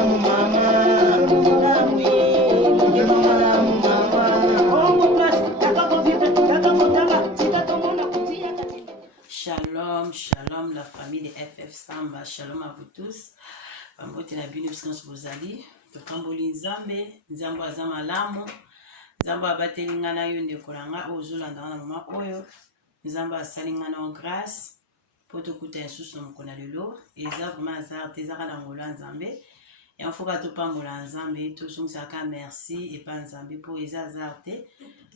Shalom, shalom la famille de FF Samba, shalom à vous tous. Mbote na bino biskanso bozali, tokamboli nzambe, nzambo azama lamu, nzambo abateli ngana yo ndeko nanga ozolanda na mama oyo, nzambo asali ngana en grâce, poto kuta nsusu na mokona lelo, eza vraiment azar tezaka na ngolo nzambe. Et en faut que tu pambola nzambe, to saka merci et pas nzambe pour eza azar te.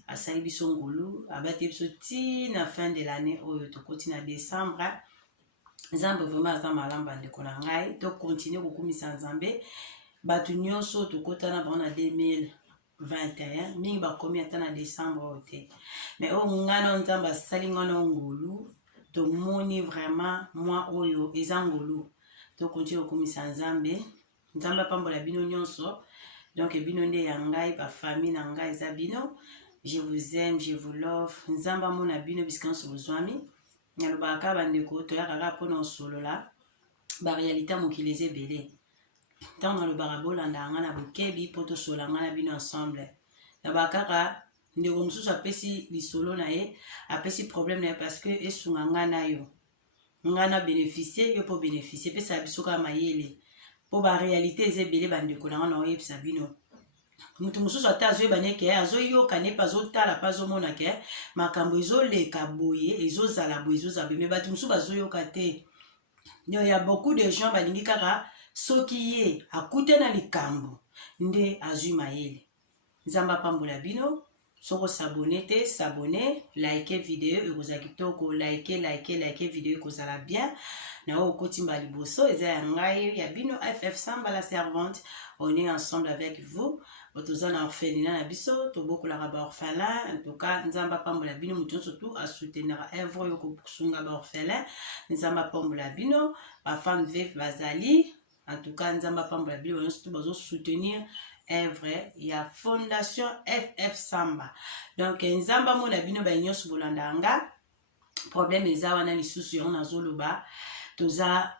Asali biso ngolo, abate biso ti na fin de l'année oyo to koti na décembre. Nzambe vraiment aza malamba ndeko na ngai, to continuer kokumisa nzambe. Batu nyonso to kota na bana 2021, mingi bakomi ata na décembre ote. Mais o ngana nzambe asali ngana ngolo, to moni vraiment moi oyo eza ngolo. To continuer kokumisa nzambe. Nzambe pambola bino nyonso. Donc bino nde ya ngai ba famille na ngai eza bino. Je vous aime, je vous love. Nzamba mona bino biskanso bozwami. Nyalobaka bandeko to ya kaka pona solo la. Ba réalité mokileze belé. Tant dans le barabola ndanga na bokebi poto sola ngana bino ensemble. Na bakaka ndeko mususu apesi lisolo na ye, apesi problème na ye parce que esunga ngana yo. Ngana bénéficier yo po bénéficier pesa bisoka mayele. Po ba réalité ezebele bandeko na ngana oyebisa bino. Mutu mususu ata azo yebane ke azo yoka ne pas otala pas omona ke makambo ezoleka boye ezozala boye ezozabe me batu mususu bazo yoka te. Il y a beaucoup de gens balingi kaka soki ye akute na likambo nde azwi mayele. Nzamba pambola bino soko s'abonner te s'abonner like vidéo ekozala kitoko like vidéo ekozala bien na o kotimba liboso eza ya ngai ya bino FF Samba la servante. On est ensemble avec vous. Otozana orphelinat na biso to bokola ba orphelin en tout cas nzamba pambola bino mutu surtout a soutenir œuvre yo ko sunga ba orphelin nzamba pambola bino ba femme veuve bazali en tout cas nzamba pambola bino surtout bazo soutenir œuvre ya fondation FF Samba. Donc nzamba mona bino ba nyonso bolandanga problème eza wana lisusu yo na zoloba toza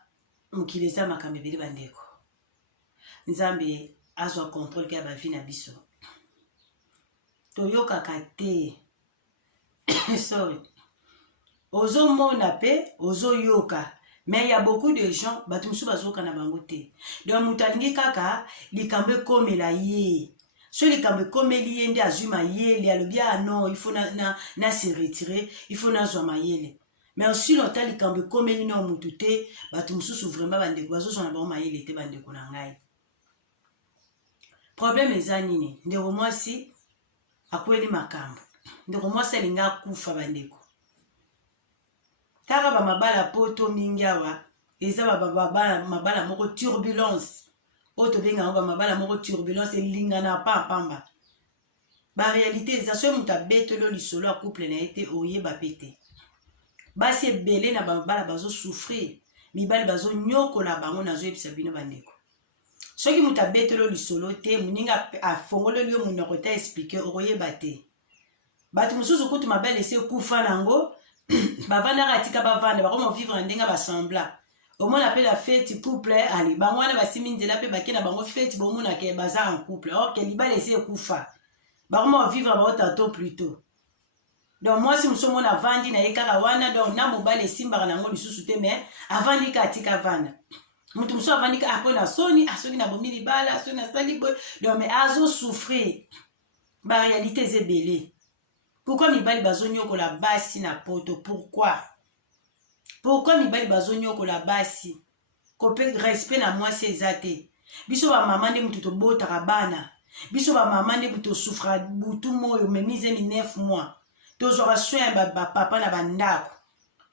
mukileza makambe bele bandeko nzambe azwa contrôle ka ba vie na biso toyoka kate sorry ozo mona pe ozo yoka mais il y a beaucoup de gens batumsu bazoka na bango te donc mutalingi kaka likambe komela ye so likambe komeli ye ndi azuma yele alobia non il faut na se retirer il faut na zwa mayele mais aussi longtemps likambe komeli no mutute batumsu vraiment bandeko bazo na bango mayele te bandeko na ngai. Problème eza nini ndeko mwasi akweli makambo ndeko mwasi alinga kufa bandeko kaka ba mabala poto mingi awa eza mabala moko turbulence oto benga ba mabala moko turbulence elinga na pamba ba réalité eza so muta betelo lisolo a couple na été oyeba pete basi ebele na ba mabala bazo souffrir mibali bazo nyokola bango nazo ebisa bino bandeko. Soki muta betelo lisolo te muninga afongolo liyo munoko ta expliquer okoyeba te. Batu mususu kutu mabele se kufa nango bavanda katika bavanda bakoma vivre ndenga basembla. Omona pe la fête couple ali bangwana basimi nzela pe bakena bango fête bomona ke baza en couple or que libale se kufa. Bakoma vivre ba tato plutôt. Donc moi si muso mona vandi na ekaka wana donc na mobale simba nango lisusu te mais avandi katika vanda. Mutu muso avandika apona soni asoni na bomili bala soni na sali boy donc mais azo souffrir ba réalité ezebele. Pourquoi mibali bazonyoko la basi na poto pourquoi mibali bazonyoko la basi ko pe respect na moi c'est zate biso ba maman de mutu to bota bana biso ba maman de mutu souffra butu moyo memise mi 9 mois to zora soin ba papa na bandako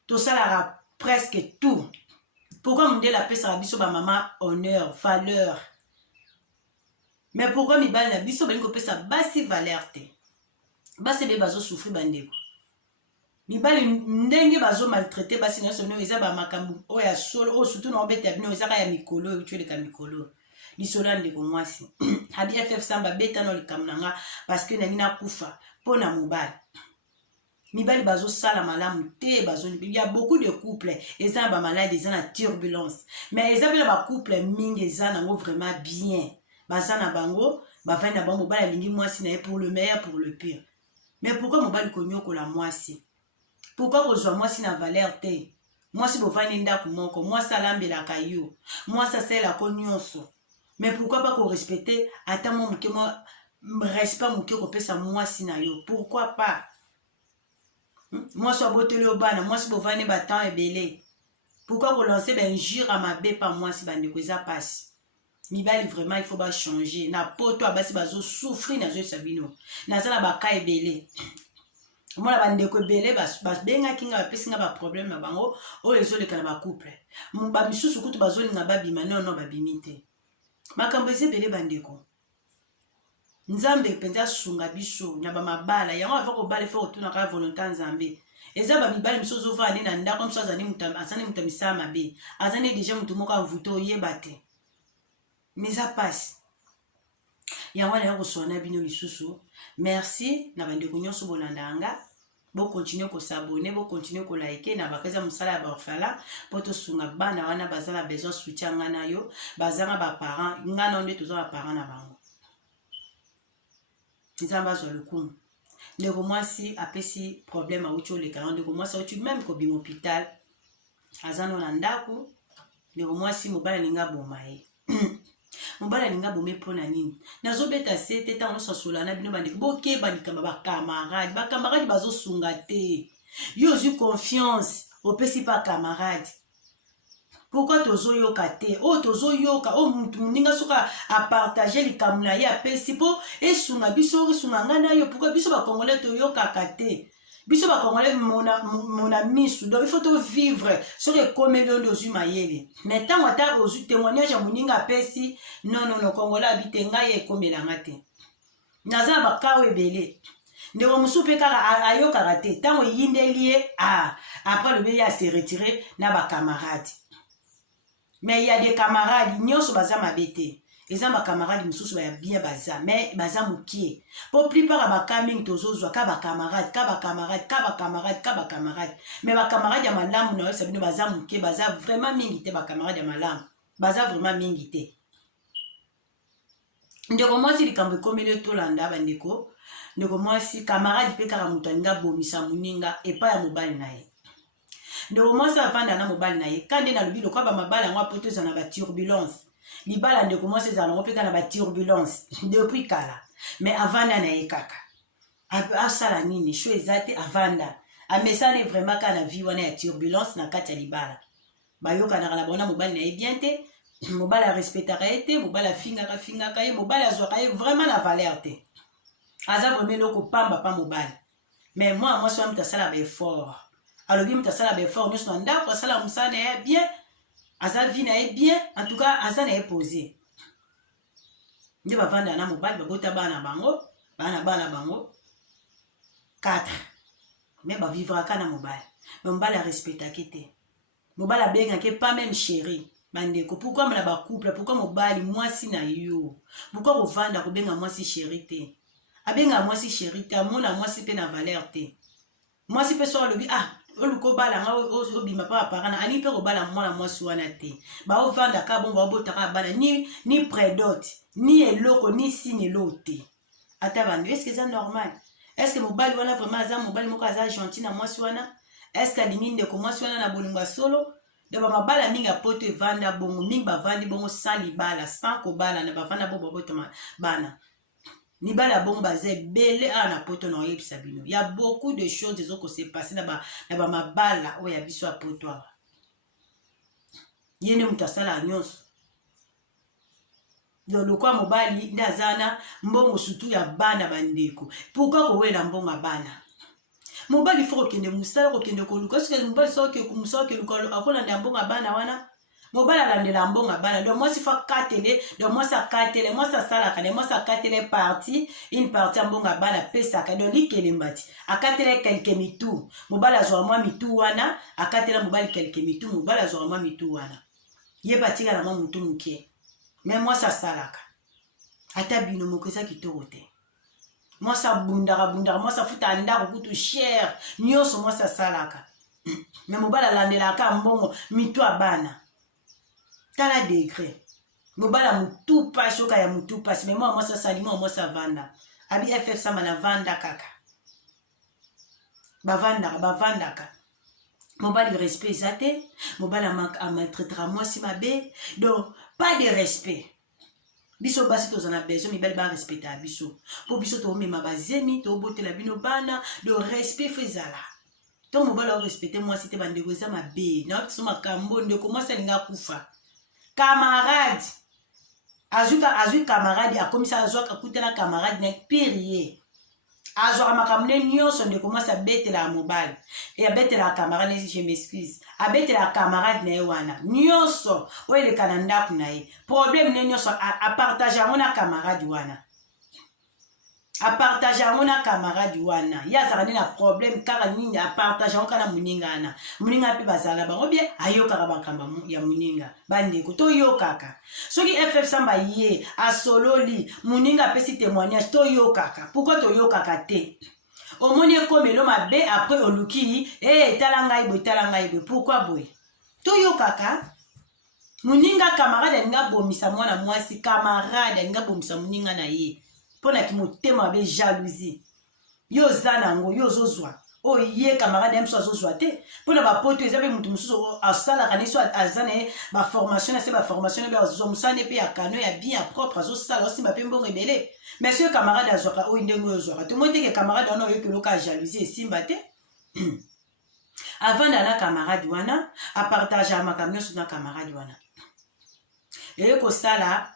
to sala presque tout. Pourquoi mon Dieu la paix ça biso ba maman honneur valeur mais pourquoi mi bal na biso ba ngopé ça basi valeur te basi be bazo souffrir bandeko mi bal ndenge bazo maltraiter basi na so no eza ba makambu o ya solo o surtout na bete bino eza ya mikolo tu le ka mikolo ni sola ndeko mwasi hadi FF Samba beta no likamnanga parce que na kufa pona mobali mibali bazo sala malamu te bazo. Il y a beaucoup de couples eza ba malade eza na turbulence mais eza bela ba couple mingi eza nango vraiment bien baza na bango bavandi na bango mobali alingi mwasi na ye pour le meilleur pour le pire. Mais pourquoi mobali konyokola mwasi? Pourquoi kozwa mwasi na valeur te? Mwasi bovandi ndako moko, mwasi alambelaka yo, mwasi asalelaka nyonso. Mais pourquoi pas respecter ata mo muke mo respect muke kopesa mwasi na yo? Pourquoi pas? Mwasi aboteli yo bana, mwasi bovandi ba temps ebele. Pourquoi relancer ben injure à ma bé pas mwasi bandeko eza pasi? Mibali vraiment il faut ba changer. Na poto abasi bazo souffrir na zo sabino. Na zala ba ka ebele. Moi la bandeko ebele benga kinga bapesi nga ba problème na bango o ezoleka na ba couple. Ba misusu kutu bazolinga babima non babimi te. Makambo ezebele bandeko. Nzambe penza sunga biso na ba mabala yango ava ko bale fa otuna ka volonté nzambe. Eza ba mibali misozo va ne na ndako mso azani mutamisa mabe. Azani déjà mutu moko avuto yeba te. Mais ça passe. Yango na yako sona bino lisusu. Merci na bandeko nyonso bolandanga. Bo continuer ko s'abonner, bo continuer ko liker na bakeza musala ba orphelin poto sunga bana wana bazala besoin soutien ngana yo, bazanga ba parents, ngana onde tozo ba parents na bango. Nzamba zo lukumu. Ndeko mwasi apesi problème a ucho le kalon ndeko mwasi ucho même ko bim hôpital. Azano na ndako. Ndeko mwasi mobala linga bomaye. Mobala linga bomé pona nini. Nazo beta sete ta ono sola na bino bandeko boke bandika ba camarade bazo sunga te. Yo j'ai confiance opesi pa camarade. Pourquoi tozo yoka te? Oh tozo yoka, oh muninga soka a partager li kamuna ya pesi po e sunga biso sunga ngana yo pourquoi biso ba congolais to yoka kate. Biso ba congolais mon ami sou donc il faut to vivre sur les comédiens de mayele. Mais tant ata ozu témoignage ya muninga pesi non congolais habite ngaye komela ngate. Naza ba kawe bele. Ndeko musupe kaka ayoka kate. Tant yindelie après le beya se retirer na ba camarade. Mais il y a des camarades, ils sont mabete. Ils ont des camarades, ils sont bien baza. Mais baza moukie. Pour plupart, ba kaming tozo zwa ka ba camarade. Mais ba camarade ya malam na sabino baza moukie, baza vraiment mingité ba camarade ya malam. Baza vraiment mingité. Ndeko mwasi likambo komele to landa bandeko. Ndeko mwasi camarade pe kara mutanga bomisa muninga epa ya mobali naye. Ndeko mwasi avanda na mobali na ye kande na lubilo kwa ba mabala ngwa poto za na ba turbulence libala ndeko mwasi za na ngopeka na ba turbulence depuis kala mais avanda na ye kaka asala nini sho ezate avanda amesane vraiment kana vie wana ya turbulence na kati ya libala bayoka na bona mobali na ye bien te mobali respectera ete mobali finga ka ye mobali azwaka ye vraiment na valeur te aza vraiment loko pamba pa mobali mais moi so amta sala ba effort. Alors, il a des efforts, nous sommes d'accord, ça là, bien, Asa vie na bien, en tout cas, Asa na posé. Nous va vendre na mobile, va bota bana bango, bana bango. 4. Mais va vivre à kana mobile. Mais mobile a respecté kete. Mobile a bien que pas même chéri. Bandeko, pourquoi me la ba couple, pourquoi mobile moi si na yo? Pourquoi vous vendre ko benga moi si chéri te? Abenga moi si chéri te, amona moi si pe na valeur te. Moi si pe so le oluko bala nga obima pa parana ani pe ko bala mwana mwasi wana te ba ovanda ka bon ba botaka bala ni prédote ni eloko ni signe lote ata bande est-ce que c'est normal? Est-ce que mobali wana vraiment aza mobali moko aza gentil na mwasi wana? Est-ce que aliminde ko mwasi wana na bolinga solo de ba mabala minga poto evanda bongo mingi ba vandi bongo sans libala sans ko bala na ba vanda bo botama bana ni bala bongo bazé belé na poto na yebisa bino. Il y a beaucoup de choses qui se passent na ba mabala o ya biso a poto aba. Yene mutasala nyonso. Le quoi mobali ndazana mbongo surtout ya bana bandeko. Pourquoi ko wela mbongo bana? Mobali faut kende musala ko kende ko luka parce que mobali so ke musala ke luka akola ndambongo bana wana. Mobala landela mbonga bana donc moi si fa katele donc moi ça katele moi ça sala kana moi ça katele partie une partie mbonga bana pesa ka donc likelembati akatele quelques mitu mobala zo moi mitu wana akatela mobali quelques mitu mobala zo moi mitu wana ye batika na moi mutu muke mais moi ça salaka ata bino moko ça kitoko te Moi ça bundara, moi ça fout un ndako kutu cher. Nyonso moi ça salaka. Mais mobala landelaka mbongo mito abana. Tala degré. Mobala mutu passe oka ya mutu passe. Mais moi ça sali, moi ça vanda. Abi FF ça mana vanda kaka. Bavanda ka. Mobali respect zate. Mobala a maltraitera moi si ma bé. Donc pas de respect. Biso basi tozana besoin mibali ba respecter biso. Po biso to mema bazemi to bote la bino bana de respect fezala. To mobala respecter moi si te bande ko za ma bé. Na so makambo ndeko moi ça linga kufa. Camarade. Azuka camarade a comme ça azuka kutela camarade na pirier. Azora makamne nyonso ndeko moi ça bete la mobile. Et a bete la camarade je m'excuse. A bete la camarade na wana. Nyonso o le kananda kuna ye. Problème ne nyonso a partager mon camarade wana. A partager mon camarade wana. Ya zarane na problème kaka nini a partager on kana muninga na. Muninga pe bazala bango bien ayoka ka bakamba ya muninga. Bandeko to yokaka. Soki FF samba ye a sololi muninga pesi témoignage to yokaka. Pourquoi to yokaka te? Au moni comme le mabe après oluki talanga ibo pourquoi boy? To yokaka. Muninga camarade nga bomisa mwana mwasi camarade nga bomisa muninga na ye. Pona ki motema be jalousie. Yo zanango yo zozwa. O ye camarade emso zozwa te. Pona ba poto ezabe mutu mususu asala kaniso azane ba formation na se ba formation be azomsane pe akano ya bien propre azosala osi ba pembo rebele. Mais ce camarade azwaka o ndengo yozwaka. Tout monde que camarade ono yo kelo ka jalousie simba te. Avant na camarade wana a partager makamyo sur na camarade wana. Et ko sala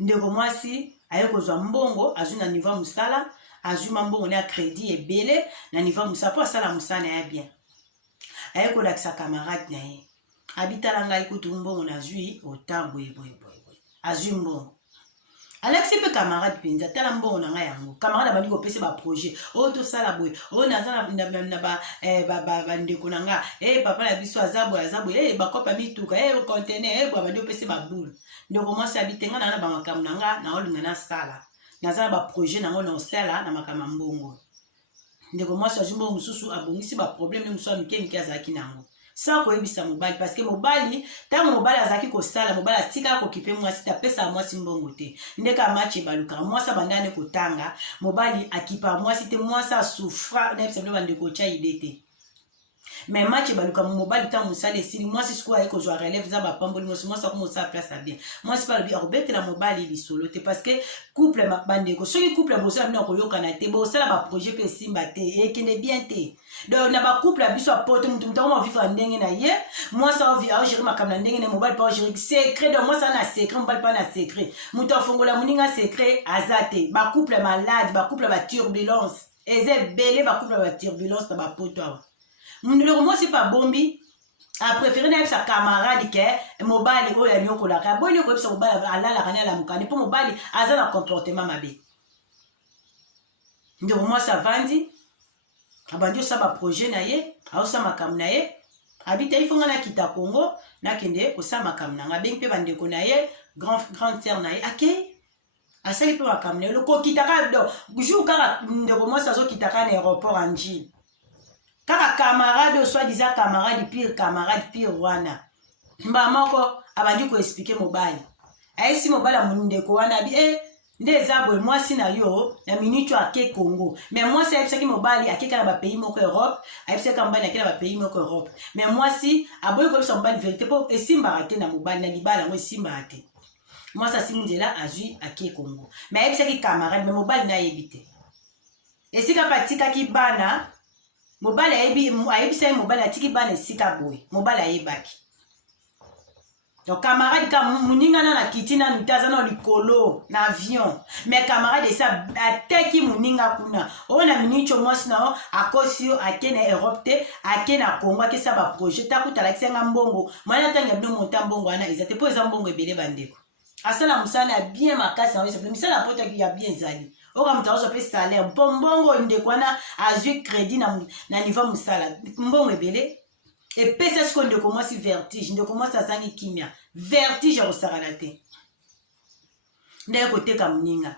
ndeko mwasi ayeko zwa mbongo azuna niveau musala azuma mbongo na crédit ebele na niveau musala po sala musala ya bien ayeko lakisa camarade na ye abitala ngai kutu mbongo na zui otambo boy azui mbongo Alexi pe camarade penza tala mbongo na ngai yango camarade abandi ko pese ba projet o to sala boy o nazana na ba ndeko na nga papa na biso azabo ba kopa mituka conteneur abandi pese ba boule. Donc comment ça habite na ba makam nanga na olinga na sala nazana ba projet na ngona osala na makama mbongo ndeko moi ça jumbo mususu abongisi ba problème mususu amike azaki nango ça ko ebisa mobali parce que mobali tant mobali azaki ko sala mobali atika ko kipe moi si ta pesa moi si mbongo te ndeka match baluka moi ça bandane ko tanga mobali akipa moi si te moi ça souffra na ebisa bande ko cha idete. Mais match baluka mobile tant musale si moi si quoi ko zo relève za ba pamboli moi ça comme ça place bien moi c'est pas le bien obete la mobile il solo te parce que couple ma bande ko so couple bo ça na ko yokana te bo ça ba projet pe simba te et qui n'est bien te donc na ba couple biso apoto mutu on vivre ndenge na ye moi ça on vit à gérer ma kamna ndenge na mobile pas gérer secret donc moi ça na secret mobile pas na secret mutu afongola muninga secret azate ba couple malade ba couple ba turbulence eze belé ba couple ba turbulence ba poto. Moi c'est pas bombi a préféré na sa camarade que mobile o ya nyoko la ka boyo ko sa mobile ala la kana la mukani pour mobile azana comportement mabe ndio moi ça vandi abandio sa ba projet na ye au sa makam na ye habita ifonga na kita Congo na kende ko sa makam na ngabe pe bande ko na ye grand sœur na ye ake asali pe makam na le ko kitaka do jour kaka ndio moi ça zo kitaka na aéroport anji. Kaka camarade soi-disant camarade pire wana. Mba moko abandi ko expliquer mobile. Aisi mobile amunde ko wana bi ndeza boy moi si na yo na minute ake Congo. Mais moi c'est epsaki mobile ake kana ba pays moko Europe, epsaki kamba na kana ba pays moko Europe. Mais moi si aboy ko so mobile vérité po esimba raté na mobile na libala ngo esimba raté. Moi ça simundela azui ake Congo. Mais epsaki camarade mais mobile na yebité. Et si ka patika ki bana mobile ayebi sai mobile atiki bana sika boy mobile ayebaki donc camarade ka muninga na kitina nitaza na likolo na avion mais camarade ça ateki muninga kuna ona minicho mwasi na akosio akena Europe te akena Congo ke ça ba projet ta kuta la kisenga mbongo mwana tanga bino monta mbongo ana ezate po eza mbongo ebele bandeko asala musana bien makasi na wese misala poto ki ya bien zali. Oka mtaozo pe salaire mbongo ndekwana azui crédit na niveau musala mbongo ebele et pesa ce qu'on de commence vertige de commence à zangi kimia vertige au saralate ndeko teka muninga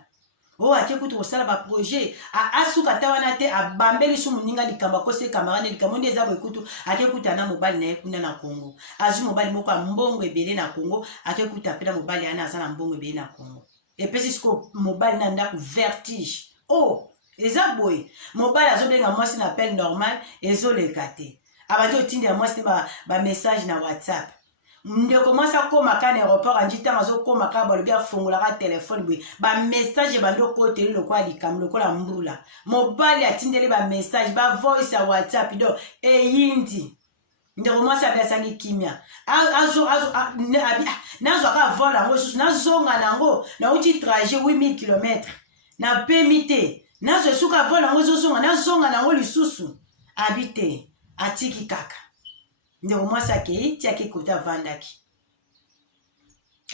oh ake kutu kosala ba projet asuka tawana te abambeli su muninga likamba kose camarade likamba ndi eza bokutu ake kuta na mobali na ekuna na Congo azu mobali moko mbongo ebele na Congo ake kuta pela mobali ana azala mbongo ebele na Congo epesi siko mobali na ndako vertige oh eza boy mobali azobenga mwasi na appel normal ezoleka te abandi otindela mwasi ba message na WhatsApp ndeko mwasi akoma ka na aéroport anjita azokoma ka balobi afungolaka telefone boye ba message bandi okoteli lokola likambo lokola mbula mobali atindeli ba message ba voice ya WhatsApp do eyindi ndeko mwasi abiasangi kimia nazwaka vol yango susu nazonga nango nauti trajet 8000 km na pemi te nazwa esuka vol yango ezozonga nazonga nango lisusu abi te atiki kaka ndeko mwasi akei ti ake kota avandaki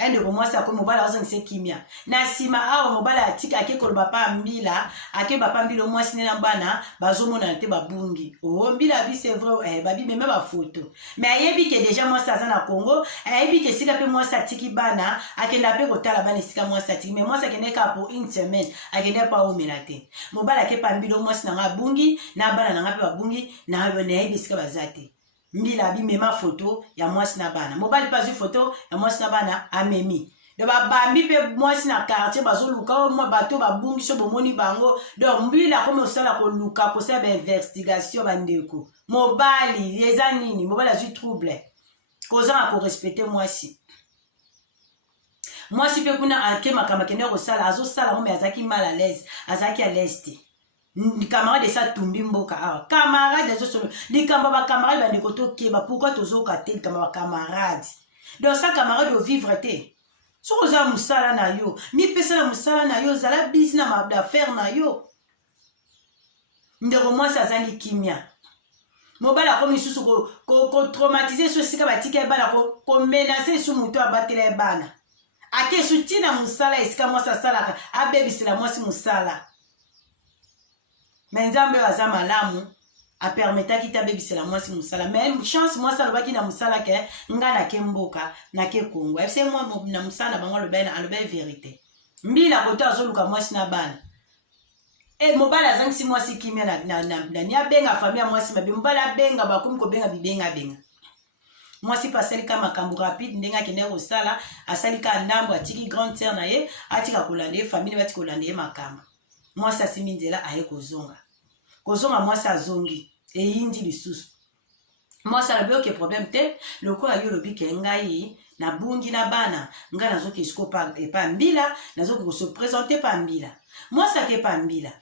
ndeko mwasi akomi mobali azongisa kimia na nsima awa mobali atika ake koloba pa mbila ake bapa mbila omwasi nena bana bazomonana te babungi o mbila abi c'est vrai babimeme bafoto me ayebi ke deja mwasi aza na Congo ayebi ke esika mpe mwasi atiki bana akenda mpe kotala bana esika mwasi atiki me mwasi akende kaka pour une semaine akende pa omela te mobali ake pa mbila omwasi nanga abungi na bana nanga mpe babungi nayebi esika baza te mbila abimema foto ya mwasi na bana mobali pa zwi foto ya mwasi na bana amemi do babambi mpe mwasi na quartier bazoluka mwa bato babungi so bomoni bango donc mbila akomi osala koluka kosala bainvestigation bandeko mobali eza nini mobali azwi trouble kozanga korespecte mwasi mwasi mpe kuna ake makambo akende kosala azosala ngo me azalaki mal à l'aise azalaki à l'aise te camarade esa tumbi mboka awa camarade ezosolo likambo bacamarade bandeko tokeba pourquoi tozoka te likambo bacamarade donc sa camarade ovivre te soko ozala mosala na yo mipesala mosala na yo ozala bisi na affaire na yo ndeko mwasi azangi kimia mobali akomi lisusu kotraumatize so esika batika ebana komenase esu moto abatela ebana ake esu ntina mosala esika mwasi asalaka abebisela mwasi mosala me nzambe oyo aza malamu apermetaki te abebisela mwasi mosala me chance mwasi alobaki na mosala ke nga nake mboka nake Congo efse mwa na mosala na bango alobai verité mbila koto azoluka mwasi na bana mobali azangisi mwasi kimia nani abenga famille ya mwasi mabe mobali abenga bakomi kobenga bibenga mwasi mpe asalika makambo rapide ndenge akende kosala asalika ndambo atiki grande sœur na ye atika kolanda ye famille batika kolanda ye makambo mwasi asimi nzela aye kozonga mwasi azongi eyindi lisusu mwasi alobi oke problème te lokola yo lobi ke ngai nabungi na bana ngai nazoki esiko epa mbila nazoki koso présente pa mbila mwasi ake pa mbila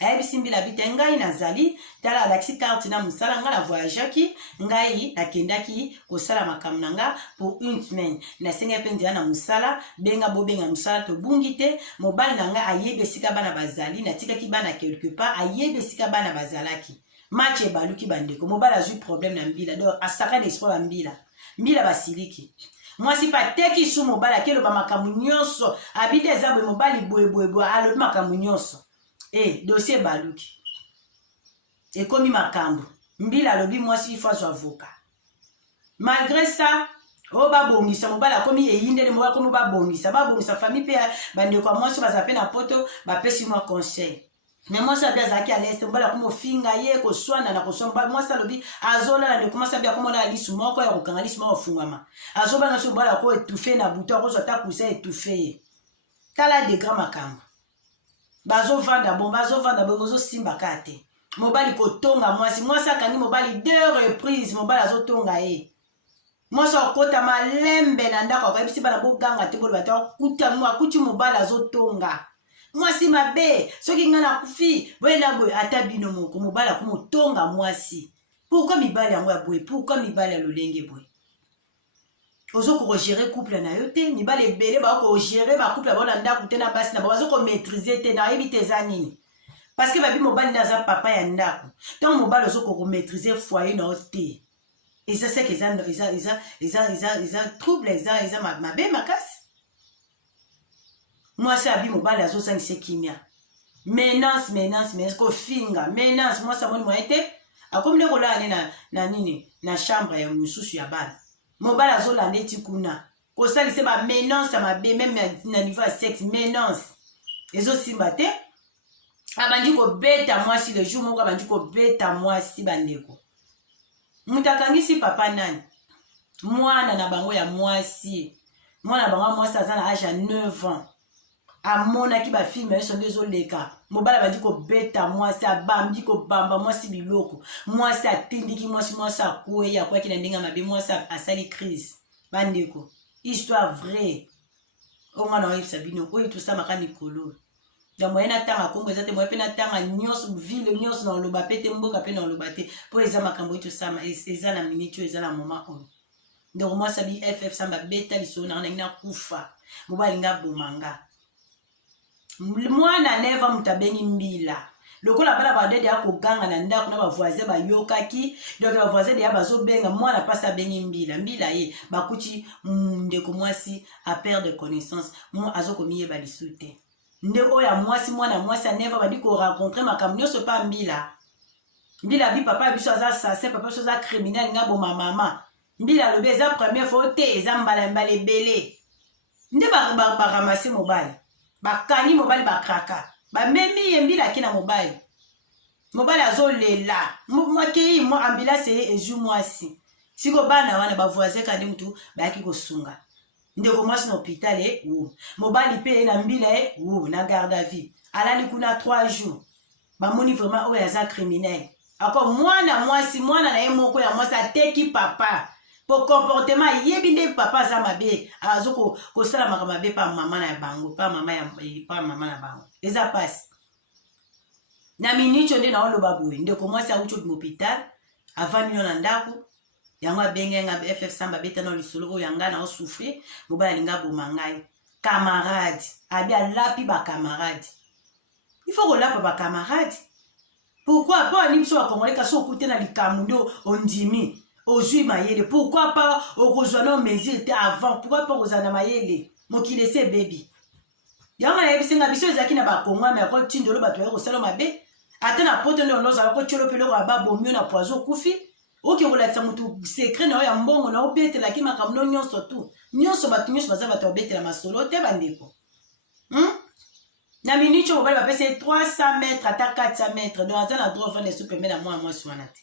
ayebisi mbila bite ngai nazali tala alakisi carte na mosala ngai na voyageaki ngai nakendaki kosala makambo na nga pour une semaine nasengi mpe nzela na mosala benga bobenga mosala tobungi te mobali na ngai ayebi esika bana bazali natikaki bana quelque part ayebi esika bana bazalaki match ebaluki bandeko mobali azwi problème na mbila donc asaka na espoir mbila basiliki mwasi mpe ateki su mobali akeloba makambo nyonso abide eza boye mobali boyeboyeboye alobi makambo nyonso dossier baluki ekomi makambo mbila alobi mwasi ifo azwa avocat malgré ça o babongisa mobali akomi eyindele mobali akomi babongisa famille mpe bandeko ya mwasi baza mpe na poto bapesi mwa conseil me mwasi abi azalaki à l'est mobali akomi ofinga ye koswana na koswana mwasi alobi azolala ndeko mwasi abi akomi olala lisu moko ya kokanga lisu moko ofungama azobanga so mobali ako etufe na buto akozwa ta kusa etufe ye tala degrand makambo bazovanda bongo ozosimba ka te mobali kotonga mwasi akangi mobali 2 reprises mobali azotonga ye mwasi akota malembe na ndako akayebisi bana boganga te boloba te akuti mobali azotonga mwasi mabe soki nga nakufi boyenda boye ata bino moko mobali akomotonga mwasi pourkui mibali yango ya boye pourkui mibali ya lolenge boye ozokogere couple na yo te mibali ebele bakogere bacouple bao na ndako te na basi na bao bazokomaîtrise te nayebi te eza nini parce que babi mobali nde aza papa ya ndako ntango mobali ozokomaîtrise foyer na yo te eza seke eza trouble eza mabe makasi mwasi abi mobali azosangisa kimia menace kofinga menace mwasi amoni mwaye te akomi nde kolala ne na nini na chambre ya mosusu ya bana mobali azolanda eti kuna kosalisa bamenance ya mabe meme na niveau ya sexe menance ezo simba te abandi ko beta mwasi le jour moko abandi ko beta mwasi bandeko mutakangisi papa nani mwana na bango ya mwasi mwana bango mwasi aza na âge ya 9 ans amonaki bafilme nyonso nde ezoleka mobala bandi kobeta mwasi abambi kobamba mwasi biloko mwasi atindiki mwasi akweyi akwaki na ndenge mabe mwasi asali crise bandeko histoire vrai onga na oyebisa bino oyo tosamaka mikolo ya moye na ntanga kongo eza te moye mpe na ntanga nyonso ville nyonso na oloba pe te mboka mpe na oloba te mpo eza makambo oyo tosama eza na miniti oyo eza na moma oyo ndeko mwasi abi ff samba beta lisolo nanga nangi nakufa mobalinga bomanga mwana neva mutu abengi mbila lokola bana badede ya koganga na ndako na bavoisin bayokaki donc bavoisin deya bazobenga mwana mpasi abengi mbila ye bakuti ndeko mwasi aperdre connaissance azokomiyeba lisu te nde oyo ya mwasi mwana mwasi aneva badi korencontre makambo nyonso pa mbila bi papa biso aza assassin papa biso aza criminel nga boma mama mbila alobi eza première fois te eza mbala ebele nde baramase mobali bakangi mobali bakraka bamemi ye mbila ake na mobali azolela mwakei mwa ambulance ye ezu mwasi siko bana wana bavoisin kandi mutu bayaki kosunga ndeko mwasi na hôpital ye mobali pe ye na mbila ye na garde à vie alali kuna 3 jours bamoni vraiment oyo aza criminel ako mwana mwasi mwana na ye moko ya mwasi ateki papa po comportement yebi nde papa aza mabe azo kosala makambo mabe pa mama na bango pa mama na bango eza pasi na minitio nde naoloba boye ndeko mwasi awuti obi hôpital avandi na ndako yango abenge nga ff samba beta na lisolo oyo yanga na osouffrir mobali alinga boma ngai camarade abi alapi bacamarade il faut kolapa bacamarade pourquoi pas ni biso bakongoleka so okute na likambo nde ondimi ozwi mayele pourquoi pas okozwa na mesure te avant pourquoi pas okozala na mayele mokili ese ebebi yango nayebisenga biso ezalaki na bakongwa me akotindolo bato baye kosala mabe ata na poto nde ondozala kotiolo mpe loko ya babomio na poison okufi oki kolakisa motu secret na oyo ya mbongo na obetelaki makambo no nyonso tu nyonso bato nyonso baza bato babetela masolo te bandeko na miniti oyo mobali bapesa 300 mètres ata 400 mètres donc aza na droit ofanda esu pembe na mwana mwasi wana te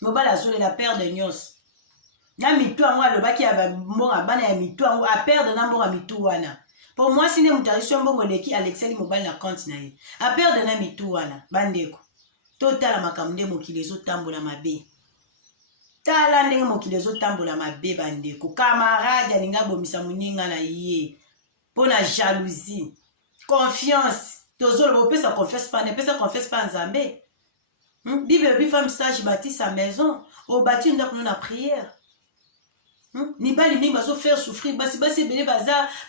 mobali azolela perde nyonso na mitu yango alobaki ya mbongo bana ya mitu yango aperde na mbongo ya mitu wana po mwasi nde moto aliso mbongo leki alexeli mobali na compte na ye aperde na mitu wana bandeko totala makambo nde mokili ezotambola mabe tala ndenge mokili ezotambola mabe bandeko camarade alinga abomisa moninga na ye mpo na jalousie confiance tozoloba opesa confiance pa nepesa confiance pa nzambe bible bi femme sage bâtit sa maison obati ndako na prière mibali mingi bazofaire souffrir basi ebele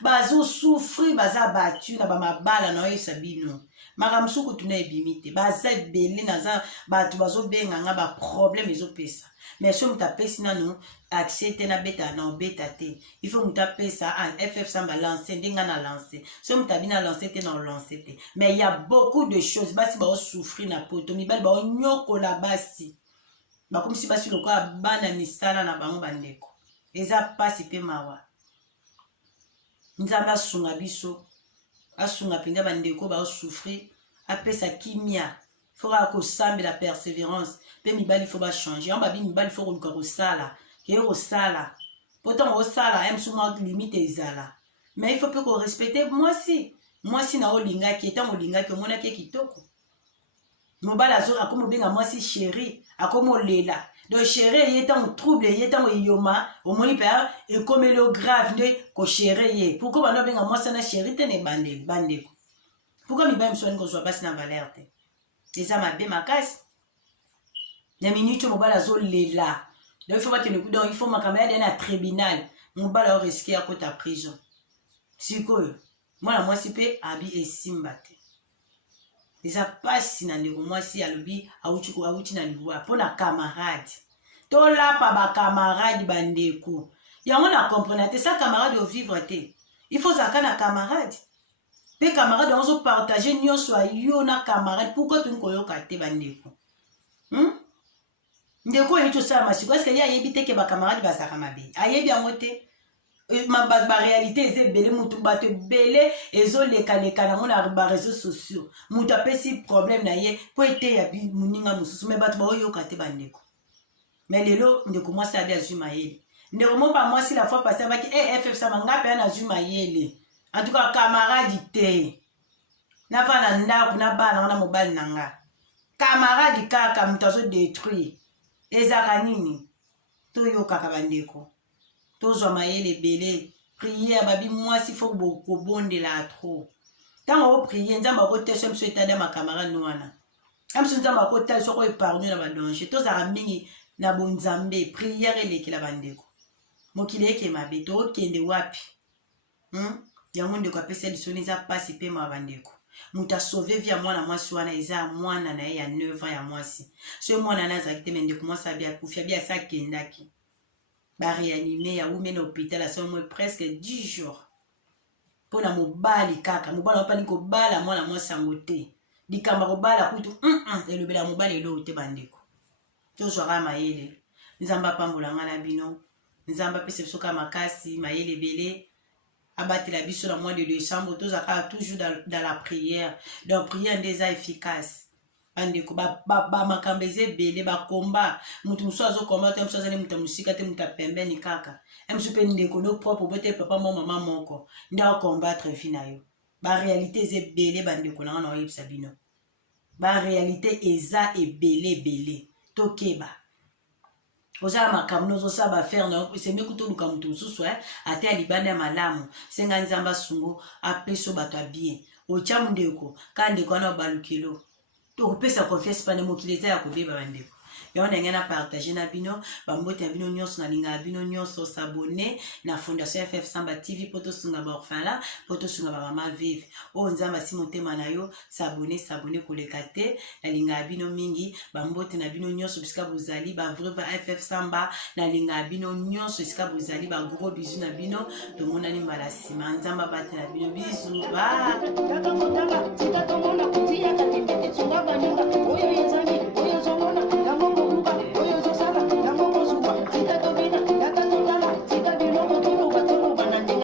bazosouffrir baza battu na bamabala na oyebisa bino makambo suku tuna ebimi te baza ebele naza bato bazobenga nga baproblème ezopesa mais so moto apesi nano accès te nabeta na obeta te il faut moto apesa ff samba lance nde nga na lance so moto abi na lance te na olance te mais il y a beaucoup de choses basi baosouffrir na poto mibali baonyokola basi bakomisi basi lokola bana misala na bango bandeko eza pasi pe mawa nzambe asunga biso asunga mpenza bandeko baosouffrir apesa kimia foka kosambela persévérance mpe mibali fo bachanger yango babi mibali fo koluka kosala keye kosala po ntango osala mosusu mwa limite ezala mais il faut mpe korespecte mwasi na olingaki ntango olingaki omonaki kitoko mobali akomi obenga mwasi chéri akomi olela donc chéri eye ntango trouble eye ntango eyoma omoni mpe ekomeli o grave nde kochéri ye pourkoi bando obenga mwasi na chéri te na ebandeli bandeko pourkoi mibali mosu ani kozwa basi na valeur te eza mabe makasi na minute oyo mobali azolela donc il faut bakende donc il faut makambo ya na tribunal mobali aoriske akota prison sikoyo mwana mwasi mpe abi esimba te eza pasi na ndeko mwasi alobi awuti na liwa mpo na camarade tolapa bacamarade bandeko yango na comprendre te sa camarade ovivre te il faut zaka na camarade mpe camarade yango ozopartage nyonso ayo na camarade pourkoi toni koyoka te bandeko ndeko oyebi tosala masiko eske ye ayebi te ke bacamarade bazaka mabe ayebi yango te Ma réalité est belé mutu bato belé ezo leka na mona ba réseaux sociaux mutu apesi problème na ye po ete ya bi muninga mususu me bato ba oyo kate bandeko mais lelo ndeko mwasi abi azwi mayele ndeko mo ba mwasi la fois passée abaki FF Samba ngape ana azwi mayele en tout cas camarade te na vana ndako na bana wana mobali nanga camarade kaka mutu azo détruire ezaka nini toyokaka bandeko tozwa mayele ebele prière babi mwasi fo kobondela trop ntango oprier nzambe akotesa biso etali ya macamarade wana amso nzambe akotali soko épargne na badanger tozalaka mingi na bonzambe prière elekela bandeko mokili eke mabe tookende wapi yango ndeko apesa lisoni eza pasi mpe ma bandeko mutu asauve vi ya mwana mwasi wana eza mwana na ye ya 9 ans ya mwasi so mwana na azalaki te me ndeko mwasi abi akufi abi asi akendaki baréanime ya ume na hôpital asa omoi presque 10 jours mpo na mobali kaka mobali apali kobala mwana mwasi yango te likambo kobala kutu elobela mobali eloo te bandeko tozwaka mayele nzambe apambolanga na bino nzambe apesa biso ka makasi mayele ebele abatela biso na mois de décembre tozalaka toujours dans la prière donc prière nde eza efficace bandeko bamakambo eza ebele bakomba mutu mosusu azokomba te mosusu azali mutu ya mosika te mutu apembeni kaka mosusu mpe ndeko no propre bote papa mo mama moko nde akombatre vi na yo baréalité eza ebele bandeko nanga na oyebisa bino baréalité eza ebele tokeba ozala makambo nozosala bafere na esembi kutoluka mutu mosusu ate ya libanda ya malamu senga nzambe asungo apeso bato abie otya ndeko ka ndeko wana obalukelo tokopesa confiance pane mokili eza ya kobeba bandeko yango ndenge na partage na bino bambote ya bino nyonso nalingaka bino nyonso sabone na fondation FF Samba TV po tosunga baorphelin po tosunga bamama vive oyo nzambe asi motema na yo sabone koleka te nalingaka bino mingi bambote na bino nyonso bisika bozali bavrai ba FF Samba nalingaka bino nyonso esika bozali bagros bizu na bino tomonani mbala nsima nzambe abate na bino bizu ba